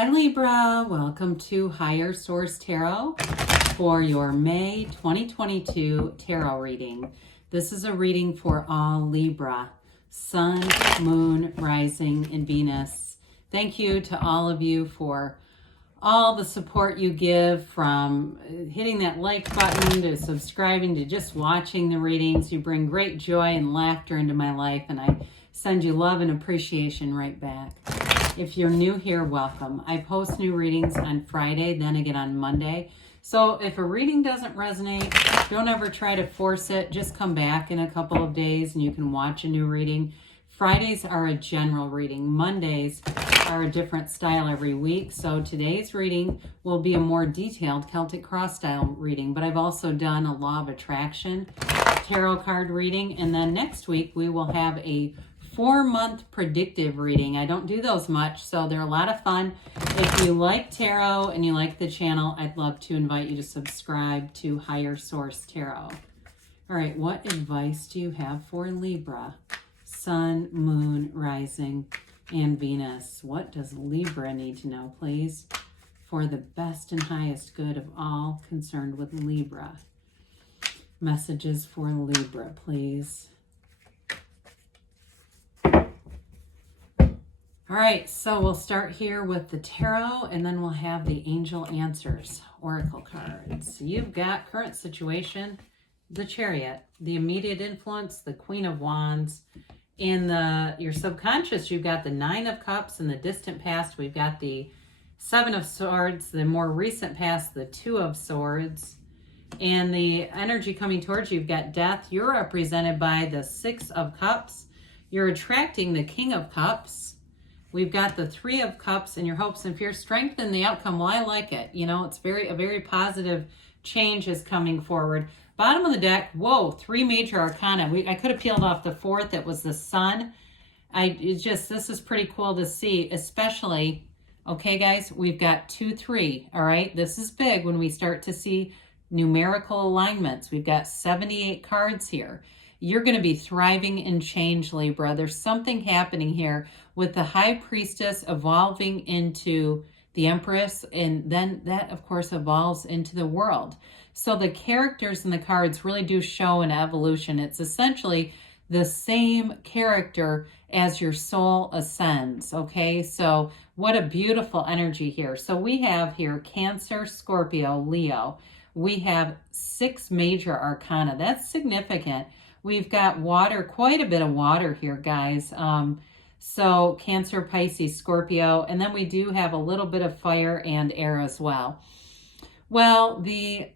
Hi Libra, welcome to Higher Source Tarot for your May 2022 tarot reading. This is a reading for all Libra, Sun, Moon, Rising, and Venus. Thank you to all of you for all the support you give, from hitting that like button to subscribing to just watching the readings. You bring great joy and laughter into my life, and I send you love and appreciation right back. If you're new here, welcome. I post new readings on Friday, then again on Monday. So if a reading doesn't resonate, don't ever try to force it. Just come back in a couple of days and you can watch a new reading. Fridays are a general reading. Mondays are a different style every week. So today's reading will be a more detailed Celtic Cross style reading, but I've also done a Law of Attraction tarot card reading. And then next week we will have a 4-month predictive reading. I don't do those much, so they're a lot of fun. If you like tarot and you like the channel, I'd love to invite you to subscribe to Higher Source Tarot. All right, what advice do you have for Libra? Sun, Moon, Rising, and Venus. What does Libra need to know, please, for the best and highest good of all concerned with Libra? Messages for Libra, please. All right, so we'll start here with the tarot, and then we'll have the angel answers, oracle cards. You've got current situation, the Chariot, the immediate influence, the Queen of Wands. In your subconscious, you've got the 9 of Cups. In the distant past, we've got the 7 of Swords. The more recent past, the 2 of Swords. And the energy coming towards you, you've got Death. You're represented by the 6 of Cups. You're attracting the King of Cups. We've got the 3 of Cups, and your hopes and fears strengthen the outcome. Well, I like it. You know, it's a very positive change is coming forward. Bottom of the deck, whoa, 3 major arcana. I could have peeled off the 4th. It was the Sun. This is pretty cool to see, especially, okay, guys, we've got 2, 3, all right? This is big when we start to see numerical alignments. We've got 78 cards here. You're going to be thriving in change, Libra. There's something happening here with the High Priestess evolving into the Empress, and then that, of course, evolves into the world. So the characters in the cards really do show an evolution. It's essentially the same character as your soul ascends, okay? So what a beautiful energy here. So we have here Cancer, Scorpio, Leo. We have 6 major arcana. That's significant. We've got water, quite a bit of water here, guys. So Cancer, Pisces, Scorpio, and then we do have a little bit of fire and air as well. Well, the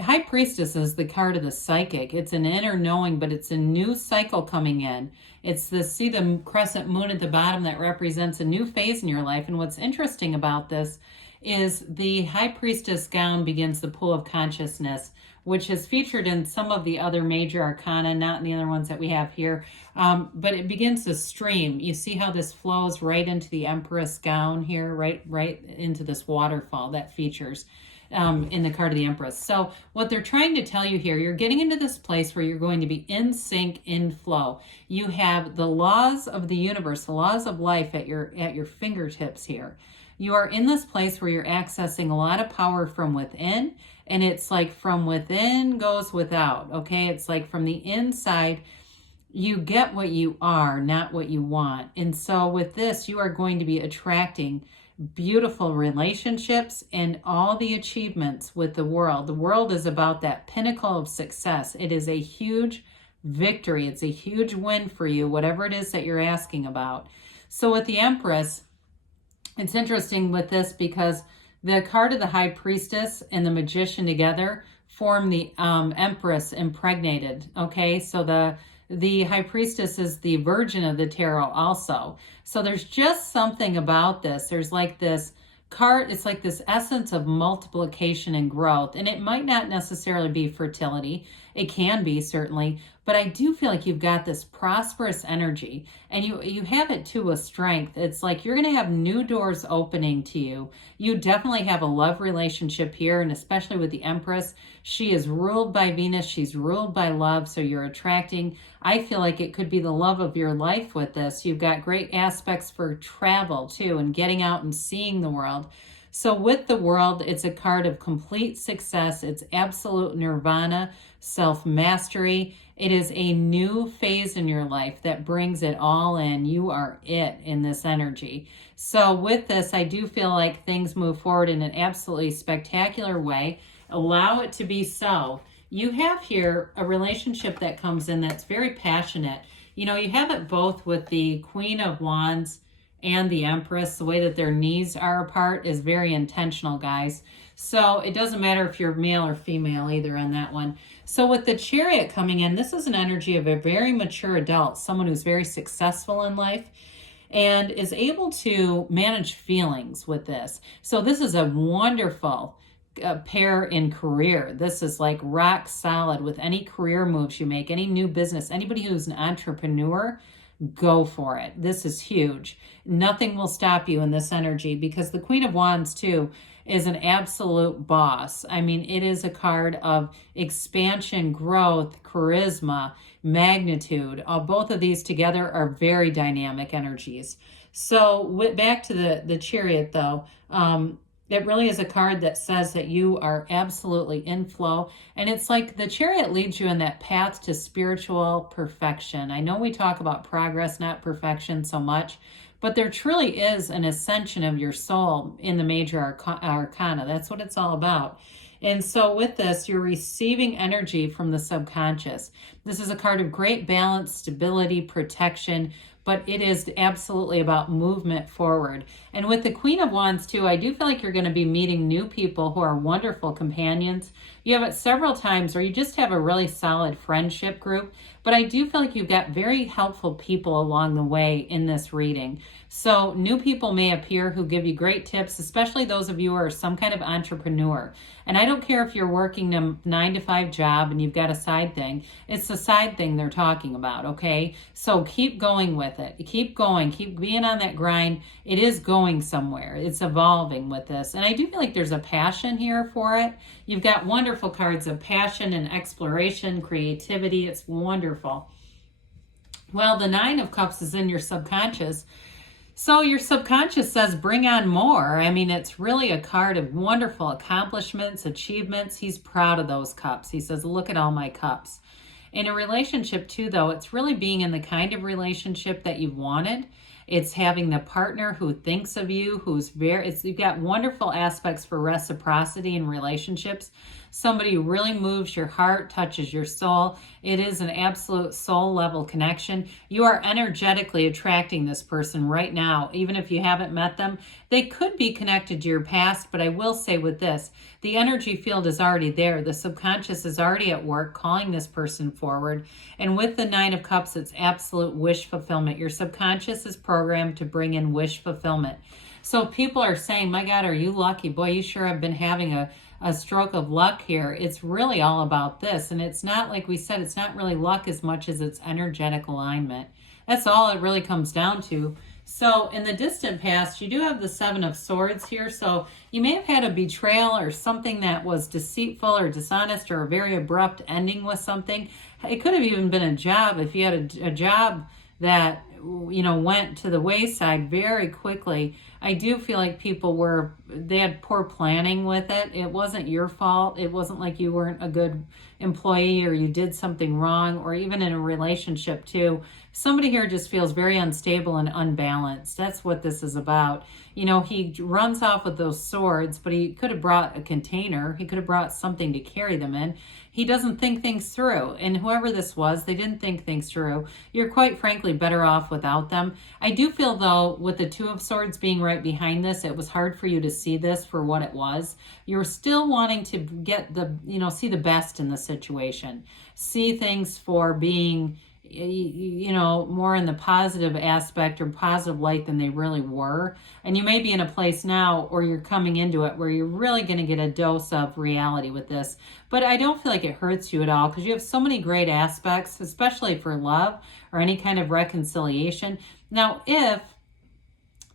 High Priestess is the card of the psychic. It's an inner knowing, but it's a new cycle coming in. It's see the crescent moon at the bottom that represents a new phase in your life. And what's interesting about this is the High Priestess gown begins the pool of consciousness, which is featured in some of the other major arcana, not in the other ones that we have here. But it begins to stream. You see how this flows right into the Empress gown here, right into this waterfall that features in the card of the Empress. So what they're trying to tell you here, you're getting into this place where you're going to be in sync, in flow. You have the laws of the universe, the laws of life at your fingertips here. You are in this place where you're accessing a lot of power from within, and it's like from within goes without, okay? It's like from the inside, you get what you are, not what you want. And so with this, you are going to be attracting beautiful relationships and all the achievements with the world. The world is about that pinnacle of success. It is a huge victory. It's a huge win for you, whatever it is that you're asking about. So with the Empress, it's interesting with this because the card of the High Priestess and the Magician together form the Empress impregnated, okay? So the High Priestess is the Virgin of the tarot also. So there's just something about this. There's like this card, it's like this essence of multiplication and growth. And it might not necessarily be fertility. It can be, certainly, but I do feel like you've got this prosperous energy, and you have it too with strength. It's like you're going to have new doors opening to you. You definitely have a love relationship here, and especially with the Empress. She is ruled by Venus. She's ruled by love, so you're attracting, I feel like it could be the love of your life with this. You've got great aspects for travel too, and getting out and seeing the world. So with the World, it's a card of complete success. It's absolute nirvana, self-mastery. It is a new phase in your life that brings it all in. You are it in this energy. So with this, I do feel like things move forward in an absolutely spectacular way. Allow it to be so. You have here a relationship that comes in that's very passionate. You know, you have it both with the Queen of Wands and the Empress. The way that their knees are apart is very intentional, guys. So it doesn't matter if you're male or female either on that one. So with the Chariot coming in, this is an energy of a very mature adult, someone who's very successful in life and is able to manage feelings with this. So this is a wonderful pair in career. This is like rock solid with any career moves you make, any new business, anybody who's an entrepreneur, go for it. This is huge. Nothing will stop you in this energy, because the Queen of Wands too is an absolute boss. I mean, it is a card of expansion, growth, charisma, magnitude. Both of these together are very dynamic energies. So back to the Chariot though, it really is a card that says that you are absolutely in flow. And it's like the Chariot leads you in that path to spiritual perfection. I know we talk about progress, not perfection so much, but there truly is an ascension of your soul in the major arcana. That's what it's all about. And so with this, you're receiving energy from the subconscious. This is a card of great balance, stability, protection, but it is absolutely about movement forward. And with the Queen of Wands too, I do feel like you're going to be meeting new people who are wonderful companions. You have it several times, or you just have a really solid friendship group. But I do feel like you've got very helpful people along the way in this reading. So new people may appear who give you great tips, especially those of you who are some kind of entrepreneur. And I don't care if you're working a 9-to-5 job and you've got a side thing. It's the side thing they're talking about, okay? So keep going with it. Keep going. Keep being on that grind. It is going somewhere. It's evolving with this. And I do feel like there's a passion here for it. You've got wonderful cards of passion and exploration, creativity. It's wonderful. Well, the Nine of Cups is in your subconscious. So your subconscious says, bring on more. I mean, it's really a card of wonderful accomplishments, achievements. He's proud of those cups. He says, look at all my cups. In a relationship too, though, it's really being in the kind of relationship that you've wanted. It's having the partner who thinks of you, you've got wonderful aspects for reciprocity in relationships. Somebody who really moves your heart, touches your soul. It is an absolute soul level connection. You are energetically attracting this person right now, even if you haven't met them. They could be connected to your past, but I will say with this, the energy field is already there. The subconscious is already at work calling this person forward. And with the Nine of Cups, it's absolute wish fulfillment. Your subconscious is programmed to bring in wish fulfillment. So people are saying, my God, are you lucky? Boy, you sure have been having a stroke of luck here. It's really all about this. And it's not, like we said, it's not really luck as much as it's energetic alignment. That's all it really comes down to. So in the distant past, you do have the Seven of Swords here. So you may have had a betrayal or something that was deceitful or dishonest or a very abrupt ending with something. It could have even been a job. If you had a job that, you know, went to the wayside very quickly, I do feel like they had poor planning with it. It wasn't your fault. It wasn't like you weren't a good employee or you did something wrong, or even in a relationship too. Somebody here just feels very unstable and unbalanced. That's what this is about. You know, he runs off with those swords, but he could have brought a container. He could have brought something to carry them in. He doesn't think things through. And whoever this was, they didn't think things through. You're quite frankly better off without them. I do feel, though, with the Two of Swords being right behind this, it was hard for you to see this for what it was. You're still wanting to get see the best in the situation. See things for being you know, more in the positive aspect or positive light than they really were. And you may be in a place now, or you're coming into it, where you're really going to get a dose of reality with this. But I don't feel like it hurts you at all, because you have so many great aspects, especially for love or any kind of reconciliation. Now, if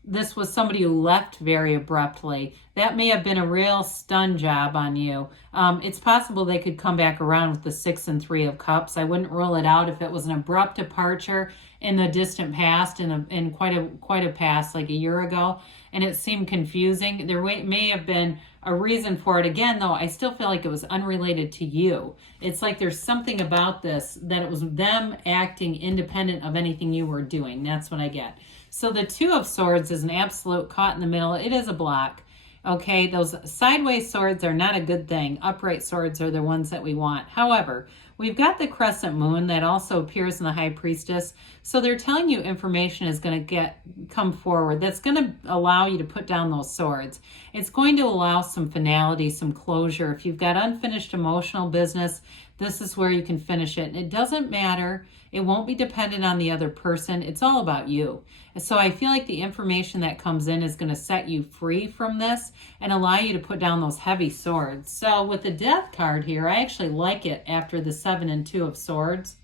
this was somebody who left very abruptly, that may have been a real stun job on you. It's possible they could come back around with the 6 and 3 of Cups. I wouldn't rule it out if it was an abrupt departure in the distant past, in quite a past, like a year ago, and it seemed confusing. There may have been a reason for it. Again, though, I still feel like it was unrelated to you. It's like there's something about this that it was them acting independent of anything you were doing. That's what I get. So the 2 of Swords is an absolute caught in the middle. It is a block. Okay, those sideways swords are not a good thing. Upright swords are the ones that we want. However, we've got the crescent moon that also appears in the High Priestess. So they're telling you information is going to come forward that's going to allow you to put down those swords. It's going to allow some finality, some closure. If you've got unfinished emotional business, this is where you can finish it. And it doesn't matter. It won't be dependent on the other person. It's all about you. And so I feel like the information that comes in is going to set you free from this and allow you to put down those heavy swords. So with the Death card here, I actually like it after the 7 and 2 of Swords.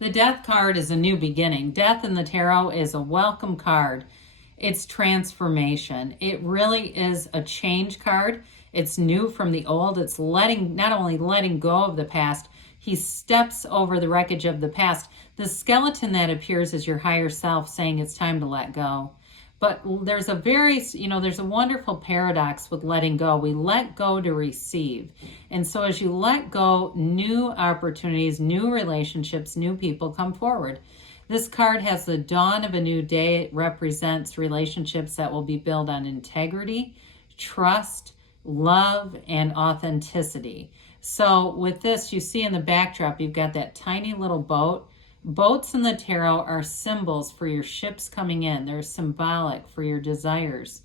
The Death card is a new beginning. Death in the tarot is a welcome card. It's transformation. It really is a change card. It's new from the old. It's not only letting go of the past, he steps over the wreckage of the past. The skeleton that appears is your higher self saying it's time to let go. But there's a wonderful paradox with letting go. We let go to receive. And so as you let go, new opportunities, new relationships, new people come forward. This card has the dawn of a new day. It represents relationships that will be built on integrity, trust, love, and authenticity. So with this, you see in the backdrop, you've got that tiny little boat. Boats in the tarot are symbols for your ships coming in. They're symbolic for your desires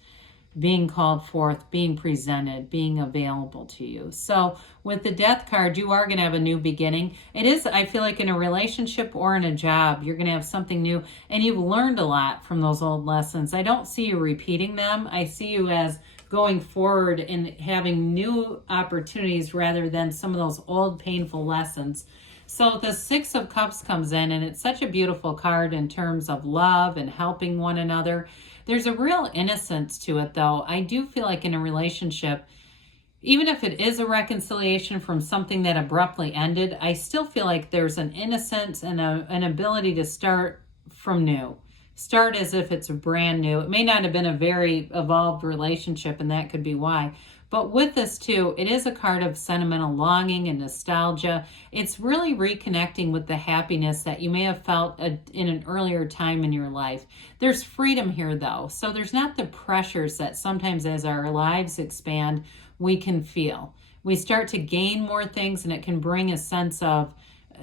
being called forth, being presented, being available to you. So with the Death card, you are going to have a new beginning. It is, I feel like, in a relationship or in a job, you're going to have something new, and you've learned a lot from those old lessons. I don't see you repeating them. I see you as going forward and having new opportunities rather than some of those old painful lessons. So the 6 of Cups comes in, and it's such a beautiful card in terms of love and helping one another. There's a real innocence to it, though. I do feel like in a relationship, even if it is a reconciliation from something that abruptly ended, I still feel like there's an innocence and an ability to start from new. Start as if it's brand new. It may not have been a very evolved relationship, and that could be why. But with this too, it is a card of sentimental longing and nostalgia. It's really reconnecting with the happiness that you may have felt in an earlier time in your life. There's freedom here though. So there's not the pressures that sometimes as our lives expand, we can feel. We start to gain more things, and it can bring a sense of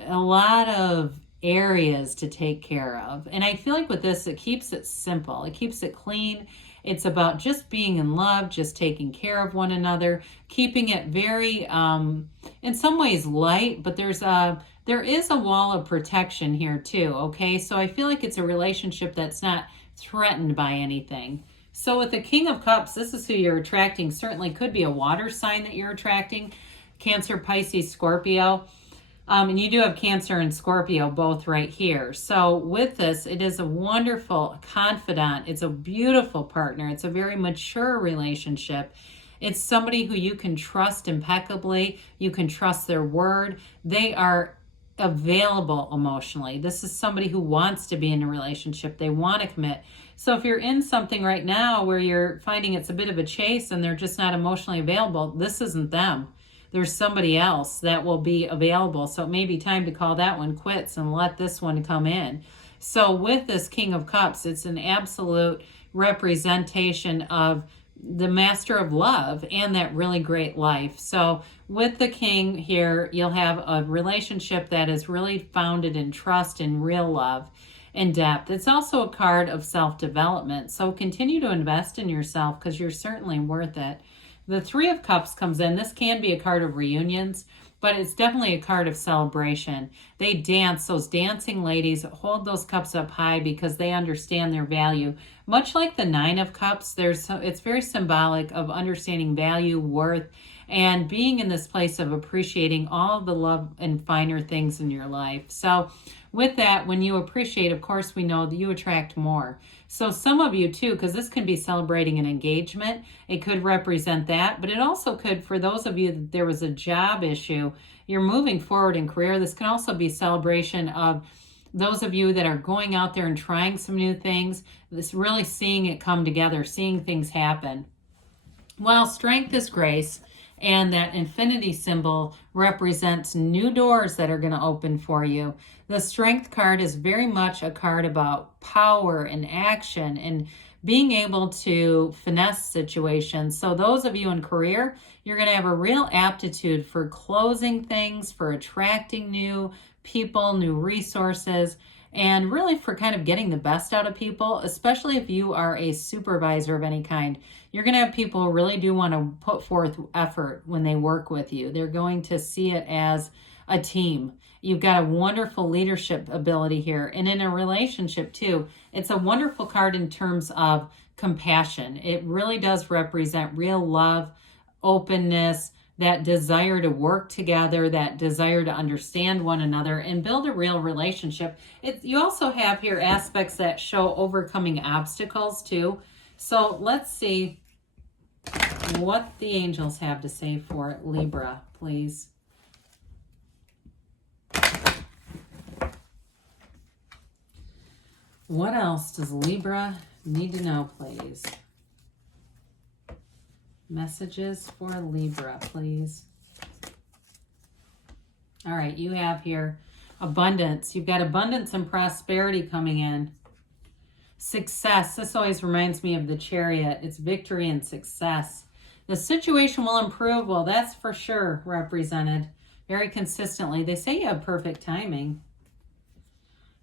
a lot of areas to take care of. And I feel like with this, it keeps it simple. It keeps it clean. It's about just being in love, just taking care of one another, keeping it very, in some ways light, but there is a wall of protection here too, okay? So I feel like it's a relationship that's not threatened by anything. So with the King of Cups, this is who you're attracting. Certainly could be a water sign that you're attracting. Cancer, Pisces, Scorpio. And you do have Cancer and Scorpio both right here. So with this, it is a wonderful confidant. It's a beautiful partner. It's a very mature relationship. It's somebody who you can trust impeccably. You can trust their word. They are available emotionally. This is somebody who wants to be in a relationship. They want to commit. So if you're in something right now where you're finding it's a bit of a chase and they're just not emotionally available, this isn't them. There's somebody else that will be available. So it may be time to call that one quits and let this one come in. So with this King of Cups, it's an absolute representation of the master of love and that really great life. So with the King here, you'll have a relationship that is really founded in trust and real love and depth. It's also a card of self-development. So continue to invest in yourself because you're certainly worth it. The 3 of Cups comes in. This can be a card of reunions. but it's definitely a card of celebration. They dance. Those dancing ladies hold those cups up high because they understand their value. Much like the Nine of Cups, it's very symbolic of understanding value, worth, and being in this place of appreciating all the love and finer things in your life. So with that, when you appreciate, of course, we know that you attract more. So some of you too, because this can be celebrating an engagement, it could represent that, but it also could, for those of you that there was a job issue, you're moving forward in career. This can also be celebration of those of you that are going out there and trying some new things, this really seeing it come together, seeing things happen. Well, strength is grace, and that infinity symbol represents new doors that are going to open for you. The strength card is very much a card about power and action and being able to finesse situations. So those of you in career, you're going to have a real aptitude for closing things, for attracting new people, new resources, and really for kind of getting the best out of people, especially if you are a supervisor of any kind. You're going to have people who really do want to put forth effort when they work with you. They're going to see it as a team. You've got a wonderful leadership ability here. And in a relationship too, it's a wonderful card in terms of compassion. It really does represent real love, openness, that desire to work together, that desire to understand one another and build a real relationship. You also have here aspects that show overcoming obstacles too. So let's see what the angels have to say for Libra, please. What else does Libra need to know, please? Messages for Libra, please. All right, you have here abundance. You've got abundance and prosperity coming in. Success. This always reminds me of the Chariot. It's victory and success. The situation will improve. Well, that's for sure represented very consistently. They say you have perfect timing.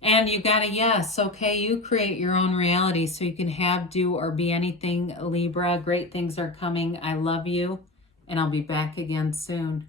And you got a yes. Okay, you create your own reality so you can have, do, or be anything, Libra. Great things are coming. I love you, and I'll be back again soon.